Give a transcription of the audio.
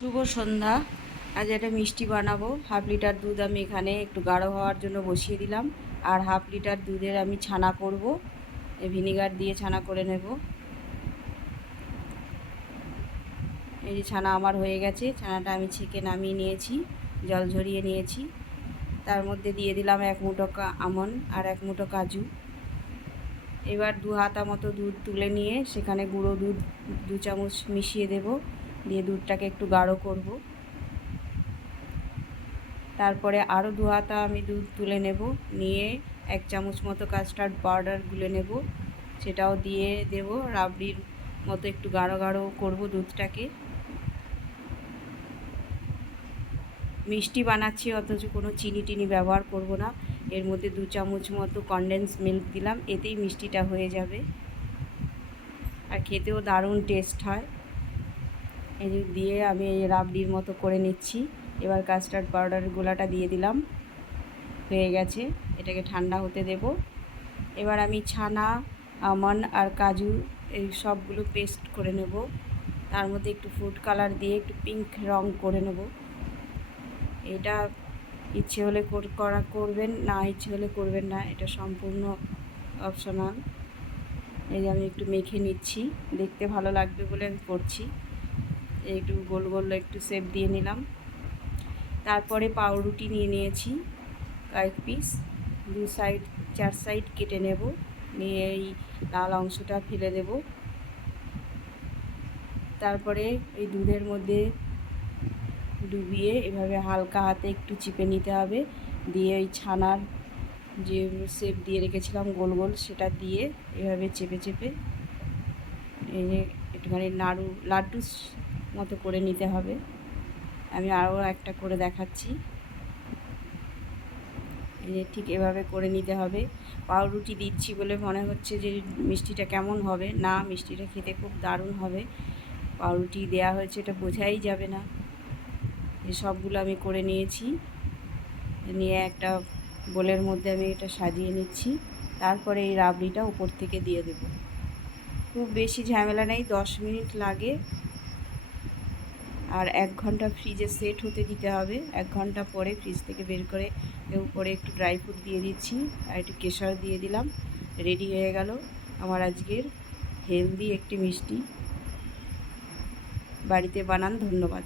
শুভ সন্ধ্যা। আজ একটা মিষ্টি বানাবো। 1/2 লিটার দুধ আমি এখানে একটু গাঢ় হওয়ার জন্য বসিয়ে দিলাম, আর 1/2 লিটার দুধের আমি ছানা করব। ভিনিগার দিয়ে ছানা করে নেব। এই যে ছানা আমার হয়ে গেছে। ছানাটা আমি ছেঁকে নামিয়ে নিয়েছি, জল ঝরিয়ে নিয়েছি। তার মধ্যে দিয়ে দিলাম 1 মুঠো আমন্ড আর 1 মুঠো কাজু। এবার 2 হাতা মতো দুধ তুলে নিয়ে সেখানে গুঁড়ো দুধ 2 চামচ মিশিয়ে দেব, দিয়ে দুধটাকে একটু গাঢ় করব। তারপরে আরও 2 হাতা আমি দুধ তুলে নেব, নিয়ে 1 চামচ মতো কাস্টার্ড পাউডার গুলে নেব, সেটাও দিয়ে দেব। রাবড়ির মতো একটু গাঢ় গাঢ় করব দুধটাকে। মিষ্টি বানাচ্ছি অথচ কোনো চিনি টিনি ব্যবহার করব না। এর মধ্যে 2 চামচ মতো কনডেন্স মিল্ক দিলাম, এতেই মিষ্টিটা হয়ে যাবে, আর খেতেও দারুণ টেস্ট হয়। এই দিয়ে আমি এই রাবড়ির মতো করে নিচ্ছি। এবার কাস্টার্ড পাউডারের গোলাটা দিয়ে দিলাম, হয়ে গেছে। এটাকে ঠান্ডা হতে দেব। এবার আমি ছানা, আমন্ড আর কাজু এই সবগুলো পেস্ট করে নেব। তার মধ্যে একটু ফুড কালার দিয়ে একটু পিঙ্ক রং করে নেব। এটা ইচ্ছে হলে করবেন, না ইচ্ছে হলে করবেন না, এটা সম্পূর্ণ অপশনাল। এই যে আমি একটু মেখে নিচ্ছি, দেখতে ভালো লাগবে বলে আমি করছি। একটু গোল গোল একটু শেপ দিয়ে নিলাম। তারপরে পাউরুটি নিয়ে নিয়েছি কয়েক পিস, 4 সাইড কেটে নেব, নিয়ে এই লাল অংশটা ফেলে দেব। তারপরে এই দুধের মধ্যে ডুবিয়ে এভাবে হালকা হাতে একটু চিপে নিতে হবে, দিয়ে এই ছানার যে শেপ দিয়ে রেখেছিলাম গোল গোল, সেটা দিয়ে এভাবে চেপে চেপে এই যে একটুখানি লাড্ডু মতো করে নিতে হবে। আমি আরও একটা করে দেখাচ্ছি। এই যে ঠিক এভাবে করে নিতে হবে। পাউরুটি দিচ্ছি বলে মনে হচ্ছে যে মিষ্টিটা কেমন হবে, না, মিষ্টিটা খেতে খুব দারুণ হবে। পাউরুটি দেয়া হয়েছে এটা বোঝাই যাবে না। এই সবগুলো আমি করে নিয়েছি, নিয়ে একটা বোলের মধ্যে আমি এটা সাজিয়ে নিচ্ছি। তারপরে এই রাবড়িটা উপর থেকে দিয়ে দেব। খুব বেশি ঝামেলা নেই, 10 মিনিট লাগে। আর 1 ঘন্টা ফ্রিজে সেট হতে দিতে হবে। 1 ঘন্টা পরে ফ্রিজ থেকে বের করে উপরে একটু ড্রাই ফ্রুট দিয়ে দিচ্ছি, আর একটু কেশর দিয়ে দিলাম। রেডি হয়ে গেল আমার আজকের হেলদি একটি মিষ্টি। বাড়িতে বানান। ধন্যবাদ।